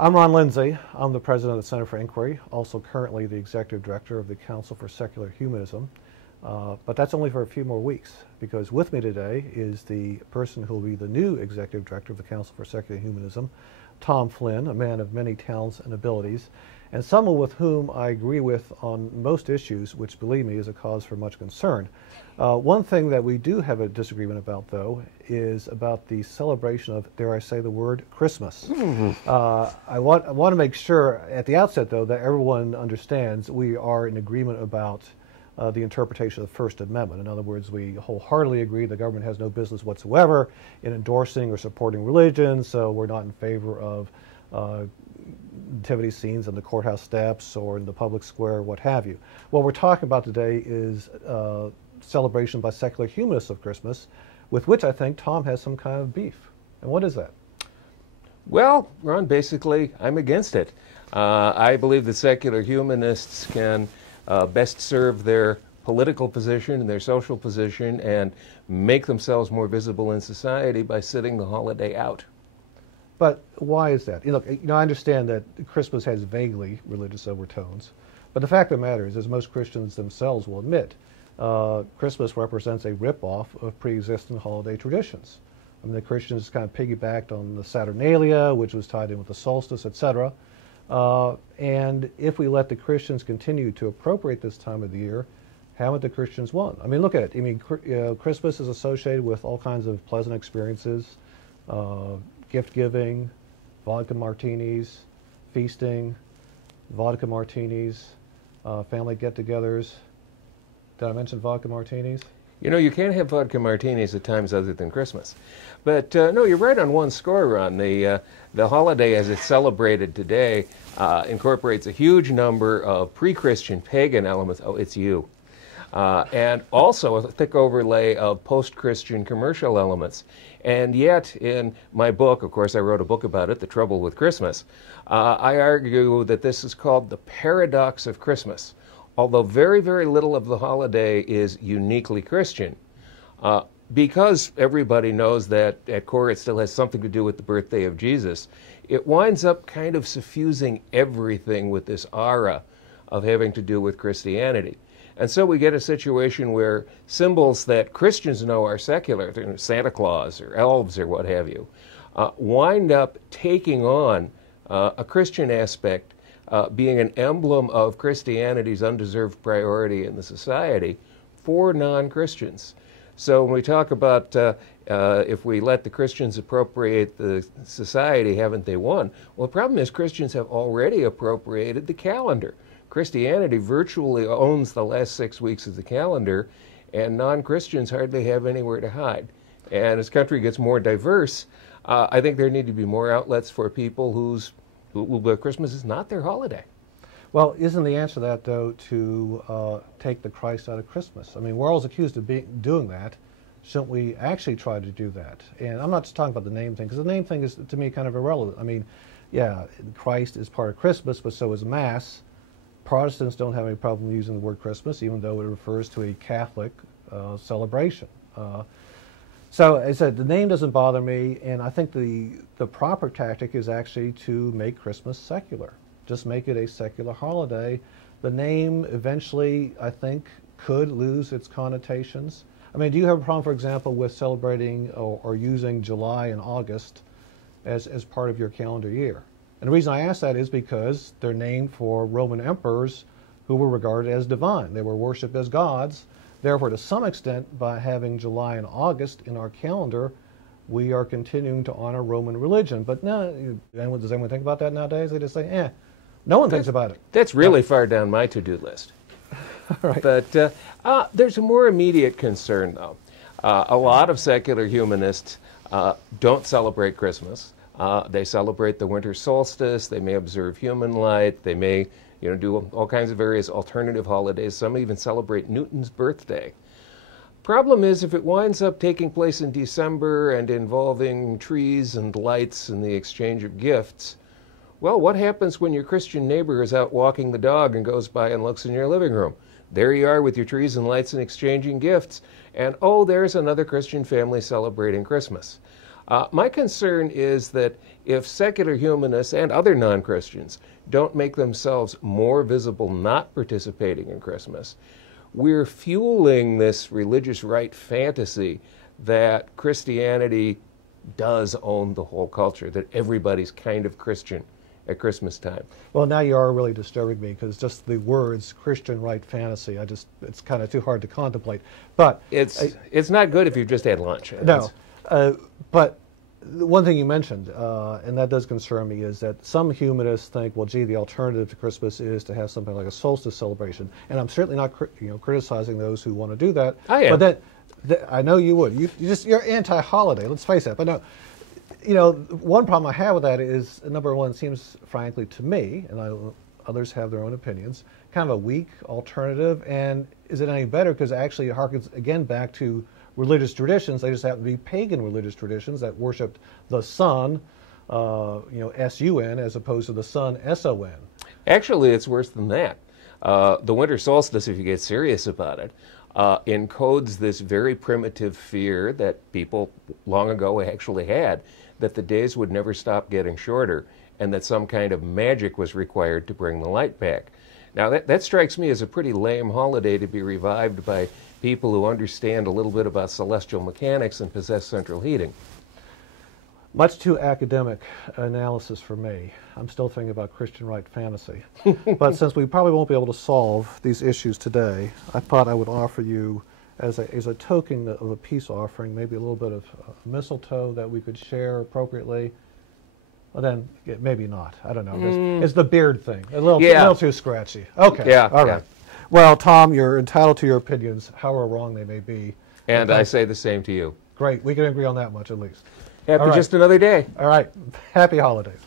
I'm Ron Lindsay. I'm the president of the Center for Inquiry, also currently the executive director of the Council for Secular Humanism. But that's only for a few more weeks, because with me today is the person who will be the new executive director of the Council for Secular Humanism, Tom Flynn, a man of many talents and abilities, and someone with whom I agree with on most issues, which, believe me, is a cause for much concern. One thing that we do have a disagreement about, though, is about the celebration of, dare I say the word, Christmas. I want to make sure at the outset, though, that everyone understands we are in agreement about the interpretation of the First Amendment. In other words, we wholeheartedly agree the government has no business whatsoever in endorsing or supporting religion, so we're not in favor of nativity scenes on the courthouse steps or in the public square, what have you. What we're talking about today is celebration by secular humanists of Christmas, with which I think Tom has some kind of beef. And what is that? Well, Ron, basically, I'm against it. I believe that secular humanists can best serve their political position and their social position and make themselves more visible in society by sitting the holiday out. But why is that? Look, I understand that Christmas has vaguely religious overtones, but the fact of the matter is, as most Christians themselves will admit, Christmas represents a ripoff of pre-existing holiday traditions. I mean, the Christians kind of piggybacked on the Saturnalia, which was tied in with the solstice, etc. And if we let the Christians continue to appropriate this time of the year, haven't the Christians won? I mean, look at it. I mean, Christmas is associated with all kinds of pleasant experiences, gift giving, vodka martinis, feasting, vodka martinis, family get-togethers. Did I mention vodka martinis? You know, you can't have vodka martinis at times other than Christmas. But no, you're right on one score, Ron. The holiday as it's celebrated today incorporates a huge number of pre-Christian pagan elements. Oh, it's you. And also a thick overlay of post-Christian commercial elements. And yet, in my book, of course, I wrote a book about it, The Trouble with Christmas, I argue that this is called the paradox of Christmas. Although very, very little of the holiday is uniquely Christian, because everybody knows that at core it still has something to do with the birthday of Jesus, it winds up kind of suffusing everything with this aura of having to do with Christianity. And so we get a situation where symbols that Christians know are secular, Santa Claus or elves or what have you, wind up taking on a Christian aspect, being an emblem of Christianity's undeserved priority in the society for non-Christians. So when we talk about if we let the Christians appropriate the society, haven't they won? Well, the problem is Christians have already appropriated the calendar. Christianity virtually owns the last 6 weeks of the calendar, and non-Christians hardly have anywhere to hide. And as country gets more diverse, I think there need to be more outlets for people who Christmas is not their holiday. Well, isn't the answer to that, though, to take the Christ out of Christmas? I mean, we're always accused of doing that. Shouldn't we actually try to do that? And I'm not just talking about the name thing, because the name thing is, to me, kind of irrelevant. I mean, yeah, Christ is part of Christmas, but so is Mass. Protestants don't have any problem using the word Christmas, even though it refers to a Catholic celebration. So as I said, the name doesn't bother me, and I think the proper tactic is actually to make Christmas secular. Just make it a secular holiday. The name eventually, I think, could lose its connotations. I mean, do you have a problem, for example, with celebrating or using July and August as part of your calendar year? And the reason I ask that is because they're named for Roman emperors who were regarded as divine. They were worshipped as gods. Therefore, to some extent, by having July and August in our calendar, we are continuing to honor Roman religion. But no, does anyone think about that nowadays? They just say, no one thinks about it. That's really far down my to-do list. Right. But there's a more immediate concern, though. A lot of secular humanists don't celebrate Christmas. They celebrate the winter solstice. They may observe human light. They may do all kinds of various alternative holidays. Some even celebrate Newton's birthday. Problem is, if it winds up taking place in December and involving trees and lights and the exchange of gifts, well, what happens when your Christian neighbor is out walking the dog and goes by and looks in your living room? There you are with your trees and lights and exchanging gifts, and oh, there's another Christian family celebrating Christmas. My concern is that if secular humanists and other non-Christians don't make themselves more visible not participating in Christmas, we're fueling this religious right fantasy that Christianity does own the whole culture, that everybody's kind of Christian at Christmas time. Well, now you are really disturbing me, because just the words Christian right fantasy, it's kind of too hard to contemplate. But it's not good if you've just had lunch. No, but one thing you mentioned, and that does concern me, is that some humanists think, well, gee, the alternative to Christmas is to have something like a solstice celebration. And I'm certainly not criticizing those who want to do that. I am. But I know you would. You're anti-holiday, let's face it. But no, one problem I have with that is, number one, it seems, frankly, to me, and others have their own opinions, kind of a weak alternative. And is it any better? Because actually it harkens, again, back to religious traditions. They just happen to be pagan religious traditions that worshipped the sun, S-U-N, as opposed to the sun, S-O-N. Actually, it's worse than that. The winter solstice, if you get serious about it, encodes this very primitive fear that people long ago actually had, that the days would never stop getting shorter, and that some kind of magic was required to bring the light back. Now, that strikes me as a pretty lame holiday to be revived by people who understand a little bit about celestial mechanics and possess central heating. Much too academic analysis for me. I'm still thinking about Christian right fantasy. But since we probably won't be able to solve these issues today, I thought I would offer you, as a token of a peace offering, maybe a little bit of mistletoe that we could share appropriately. Well, then, maybe not. I don't know. It's the beard thing. A little too scratchy. Okay. Yeah. All right. Well, Tom, you're entitled to your opinions, however wrong they may be. And I say the same to you. Great. We can agree on that much, at least. Happy just another day. All right. Happy holidays.